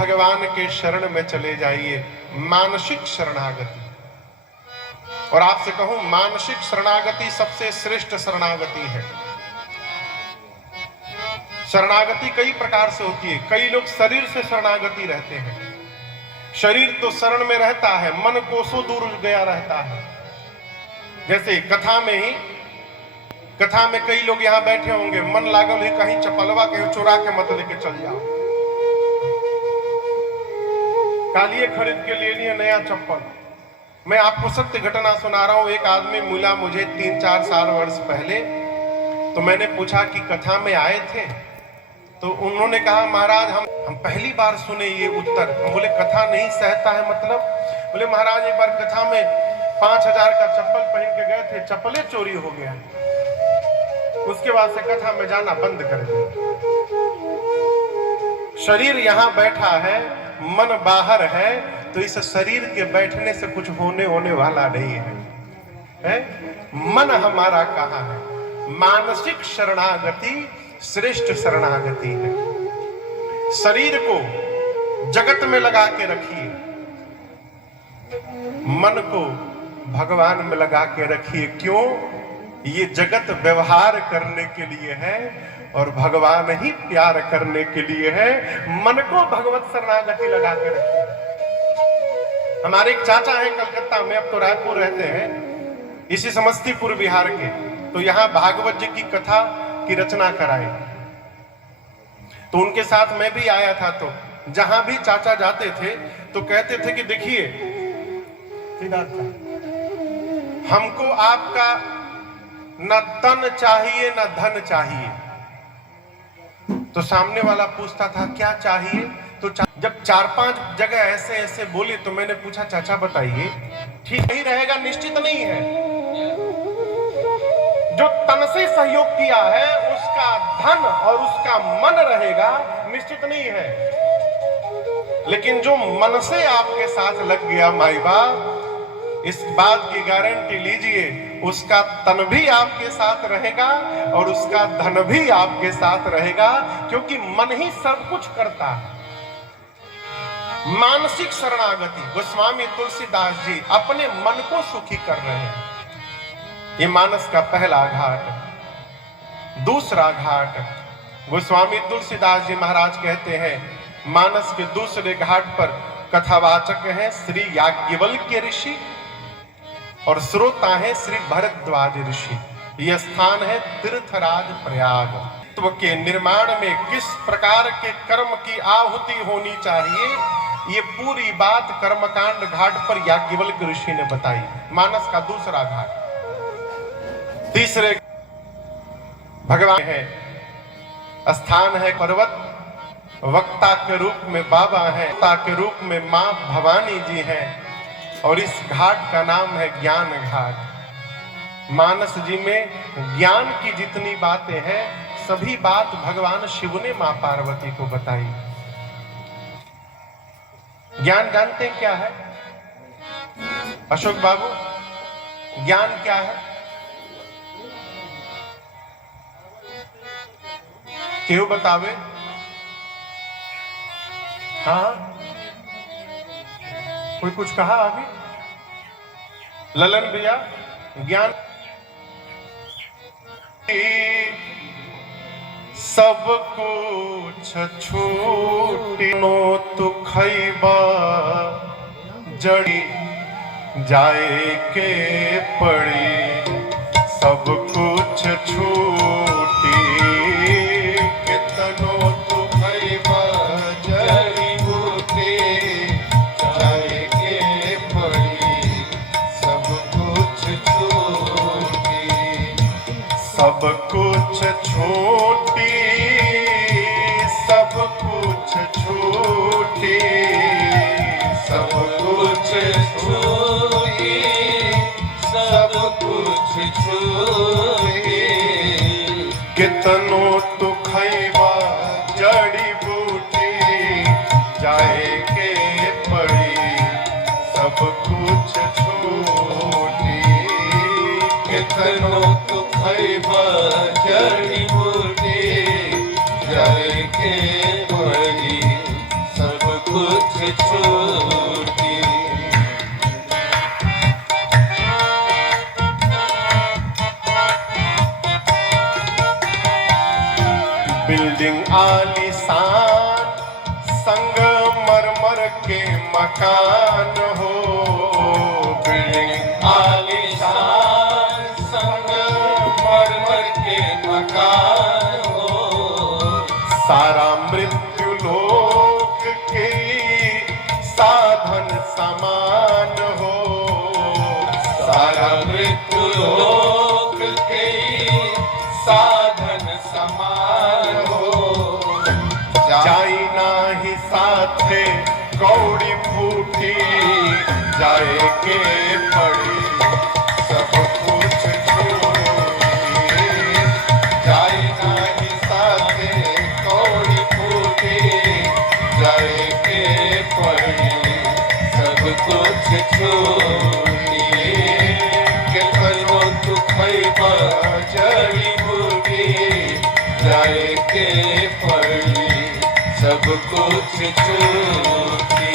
भगवान के शरण में चले जाइए, मानसिक शरणागति। और आपसे कहूं, मानसिक शरणागति सबसे श्रेष्ठ शरणागति है। शरणागति कई प्रकार से होती है। कई लोग शरीर से शरणागति रहते हैं। शरीर तो शरण में रहता है, मन कोसों दूर गया रहता है। जैसे कथा में कई लोग यहां बैठे होंगे, मन लागल ही कहीं चपलवा कहीं चुरा के मत लेके चल जाओ। कालिए खरीद के लिए लिए नया चप्पल। मैं आपको सत्य घटना सुना रहा हूं। एक आदमी मिला मुझे 3-4 साल वर्ष पहले। तो मैंने पूछा कि कथा में आए थे? तो उन्होंने कहा, महाराज हम पहली बार सुने ये उत्तर। हम बोले, कथा नहीं सहता है मतलब? बोले, महाराज एक बार कथा में 5000 का चप्पल पहन के गए थे, चप्पलें चोरी हो गया। उसके बाद से कथा में जाना बंद कर दिया। शरीर यहां बैठा है, मन बाहर है, तो इस शरीर के बैठने से कुछ होने वाला नहीं है। मन हमारा कहाँ है? मानसिक शरणागति श्रेष्ठ शरणागति है। शरीर को जगत में लगा के रखिए, मन को भगवान में लगा के रखिए। क्यों? ये जगत व्यवहार करने के लिए है और भगवान ही प्यार करने के लिए है। मन को भगवत शरणागति लगा के रखिए। हमारे एक चाचा हैं कलकत्ता में, अब तो रायपुर रहते हैं, इसी समस्तीपुर बिहार के। तो यहाँ भागवत जी की कथा की रचना कराई, तो उनके साथ मैं भी आया था। तो जहां भी चाचा जाते थे तो कहते थे कि देखिए हमको आपका न तन चाहिए न धन चाहिए। तो सामने वाला पूछता था क्या चाहिए? तो जब 4-5 जगह ऐसे ऐसे बोले तो मैंने पूछा, चाचा बताइए, ठीक ही रहेगा? निश्चित नहीं है। जो तन से सहयोग किया है उसका धन और उसका मन रहेगा, निश्चित नहीं है। लेकिन जो मन से आपके साथ लग गया माई बाप, इस बात की गारंटी लीजिए, उसका तन भी आपके साथ रहेगा और उसका धन भी आपके साथ रहेगा, क्योंकि मन ही सब कुछ करता है। मानसिक शरणागति। गोस्वामी तुलसीदास जी अपने मन को सुखी कर रहे हैं। ये मानस का पहला घाट। दूसरा घाट, गोस्वामी तुलसीदास जी महाराज कहते हैं, मानस के दूसरे घाट पर कथावाचक हैं श्री याज्ञवल्क्य ऋषि और श्रोता है श्री भरद्वाज ऋषि। यह स्थान है तीर्थराज प्रयाग। तत्व के निर्माण में किस प्रकार के कर्म की आहुति होनी चाहिए, ये पूरी बात कर्मकांड घाट पर याज्ञवल्क्य ऋषि ने बताई। मानस का दूसरा घाट। तीसरे भगवान है, स्थान है पर्वत। वक्ता के रूप में बाबा हैं, वक्ता के रूप में मां भवानी जी हैं और इस घाट का नाम है ज्ञान घाट। मानस जी में ज्ञान की जितनी बातें हैं सभी बात भगवान शिव ने मां पार्वती को बताई। ज्ञान जानते हैं क्या है अशोक बाबू? ज्ञान क्या है? क्यों बतावे? हाँ, कोई कुछ कहा आगे? ललन भैया, ज्ञान सब कुछ छूटिनो तु खैबा जड़ी जाए के पड़ी। सब कुछ छूटी कितनो तु खैबा जड़ी बूटी जाए के पड़ी। सब कुछ छूटी, सब कुछ छूटी, सब कुछ छूटी, सब कुछ छूटी, सब कुछ छूटी। कितनो तु खैबा जड़ी बूटी जाए के पड़ी। सब कुछ छूटी, कितनो तु खैबा जड़ी बूटी जाए के पड़ी। सब कुछ छूटी। बिल्डिंग आलीशान संगमरमर के मकान हो, बिल्डिंग आलीशान संगमरमर के मकान हो। सारा मृत्यु लोक के साधन समान हो, सारा मृत्यु लोक के साधन समान हो। जाई नाही साथे कौड़ी फूटी, जाए के पड़ी सब कुछ छोड़ी। जाए नाही साथे कौड़ी फूटी, जाए के पड़ी सब कुछ छूटी। केतनो तू खइबा जड़ी बूटी, जाए के पड़ी सब कुछ छूटी।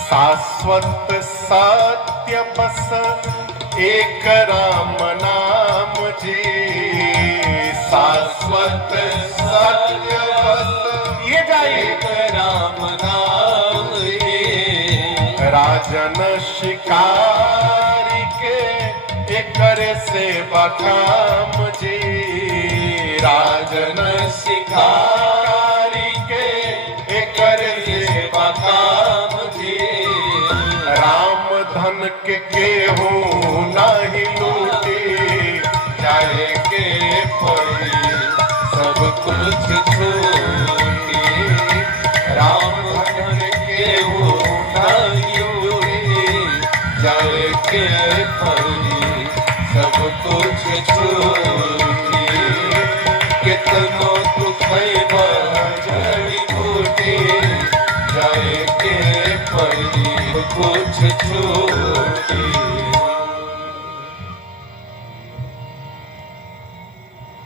शाश्वत सत्य बस एक राम नाम जी, शाश्वत सत्य बस ये जाइए एक राम नाम ये। राजन शिकारी के एकर से बकाम जी, राजन शिकारी के एकर से काम जी। राम धन के केहू नाही लूटी, जाए के पड़ी सब कुछ छूटी। राम धन केहू नहीं लूटी, जाए के पड़ी सब कुछ छूटी। कितनो तू खइबा जड़ी बूटी, जाए के पड़ी कुछ छूटी।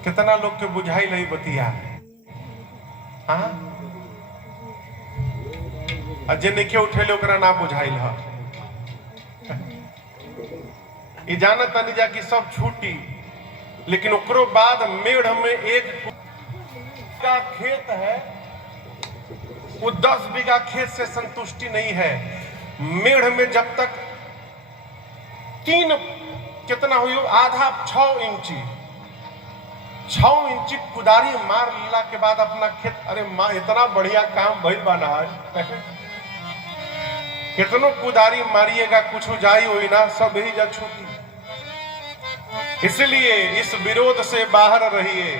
कितना लोग के बुझाई नहीं बतिया। हाँ अजय ने क्यों उठेले ओकरा ना बुझाइल ह। ये जानत नहीं जा कि सब छूटी, लेकिन ओकरो बाद मेढ़ में एक का खेत है, वो 10 बीघा खेत से संतुष्टि नहीं है। मेढ़ में जब तक कितना हुई आधा 6 इंची कुदारी मार ला के बाद अपना खेत, अरे माँ इतना बढ़िया काम भइल बना आज। कितनो कुदारी मारिएगा कुछ जाई हुई ना, सब ही जा छूटी। इसलिए इस विरोध से बाहर रहिए।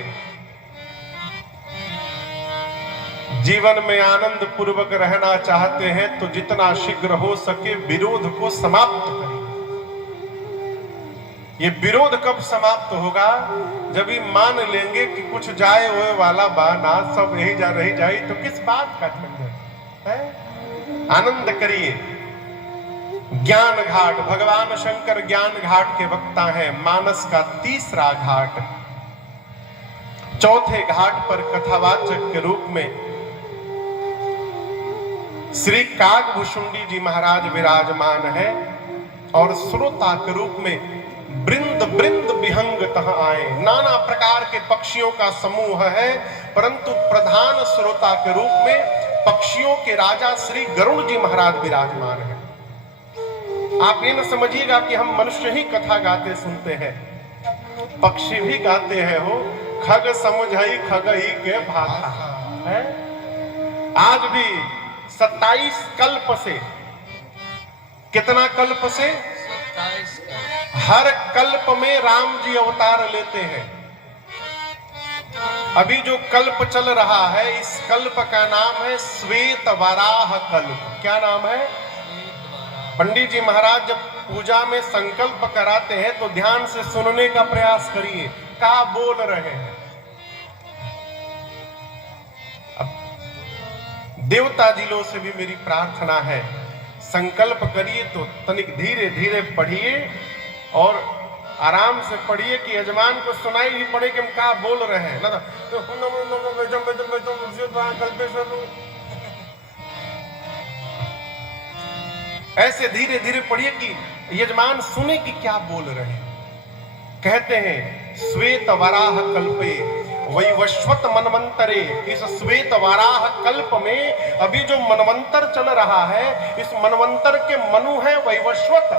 जीवन में आनंद पूर्वक रहना चाहते हैं तो जितना शीघ्र हो सके विरोध को समाप्त करें। ये विरोध कब समाप्त होगा? जब ही मान लेंगे कि कुछ जाए हुए वाला बाना सब यही जा रही जाए, तो किस बात का झंझट है? आनंद करिए। ज्ञान घाट, भगवान शंकर ज्ञान घाट के वक्ता हैं। मानस का तीसरा घाट, चौथे घाट पर कथावाचक के रूप में श्री कागभूषुंडी जी महाराज विराजमान है और श्रोता के रूप में वृंद वृंद विहंग तह आए। नाना प्रकार के पक्षियों का समूह है, परंतु प्रधान श्रोता के रूप में पक्षियों के राजा श्री गरुड़ जी महाराज विराजमान है। आप ये न समझिएगा कि हम मनुष्य ही कथा गाते सुनते हैं, पक्षी भी गाते हैं। हो खग समझई खगई के भाषा है। आज भी 27 कल्प से, कितना कल्प से? 27 हर कल्प में राम जी अवतार लेते हैं। अभी जो कल्प चल रहा है, इस कल्प का नाम है श्वेत वराह कल्प। क्या नाम है? पंडित जी महाराज जब पूजा में संकल्प कराते हैं तो ध्यान से सुनने का प्रयास करिए, क्या बोल रहे हैं। अब देवता जिलों से भी मेरी प्रार्थना है, संकल्प करिए तो तनिक धीरे धीरे पढ़िए और आराम से पढ़िए कि यजमान को सुनाई भी पड़े कि हम क्या बोल रहे हैं ना। ऐसे धीरे धीरे पढ़िए कि यजमान सुने कि क्या बोल रहे हैं। कहते हैं श्वेत वराह कल्पे वैवस्वत मनवंतरे। इस श्वेत वराह कल्प में अभी जो मनवंतर चल रहा है, इस मनवंतर के मनु है वैवस्वत।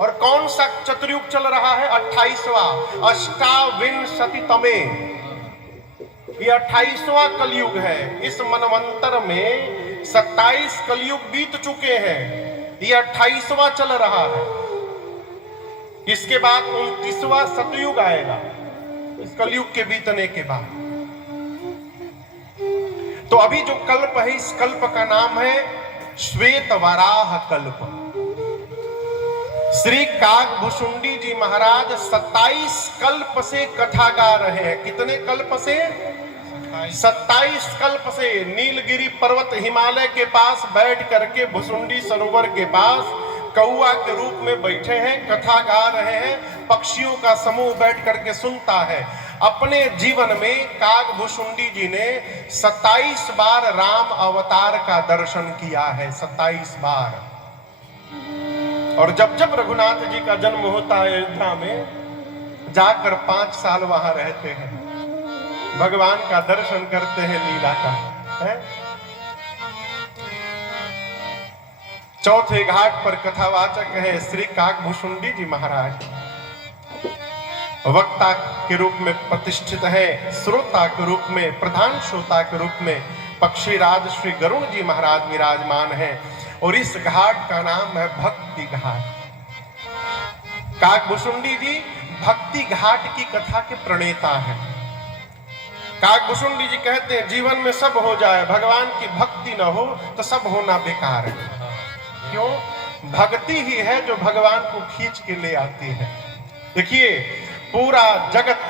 और कौन सा चतुर्युग चल रहा है? 28वां अष्टाविंशतितमे। ये 28वां कलयुग है। इस मनवंतर में 27 कलयुग बीत चुके हैं, ये 28वां चल रहा है। इसके बाद 29वां सतयुग आएगा, इस कलयुग के बीतने के बाद। तो अभी जो कल्प है, इस कल्प का नाम है श्वेत वराह कल्प। श्री काकभुशुंडी जी महाराज 27 कल्प से कथा गा रहे हैं। कितने कल्प से? 27 कल्प से नीलगिरी पर्वत हिमालय के पास बैठ करके भुशुंडी सरोवर के पास कौआ के रूप में बैठे हैं, कथा गा रहे हैं। पक्षियों का समूह बैठ करके सुनता है। अपने जीवन में काकभुशुंडी जी ने 27 बार राम अवतार का दर्शन किया है, 27 बार। और जब जब रघुनाथ जी का जन्म होता है अयोध्या में, जाकर 5 साल वहां रहते हैं, भगवान का दर्शन करते हैं, लीला का है। चौथे घाट पर कथावाचक है श्री काकभुशुंडी जी महाराज। वक्ता के रूप में प्रतिष्ठित है, श्रोता के रूप में, प्रधान श्रोता के रूप में पक्षीराज श्री गरुण जी महाराज विराजमान है। और इस घाट का नाम है भक्ति घाट। काकभुशुंडी जी भक्ति घाट की कथा के प्रणेता हैं। काकभुशुंडी जी कहते हैं जीवन में सब हो जाए, भगवान की भक्ति न हो तो सब होना बेकार है। क्यों? भक्ति ही है जो भगवान को खींच के ले आती है। देखिए पूरा जगत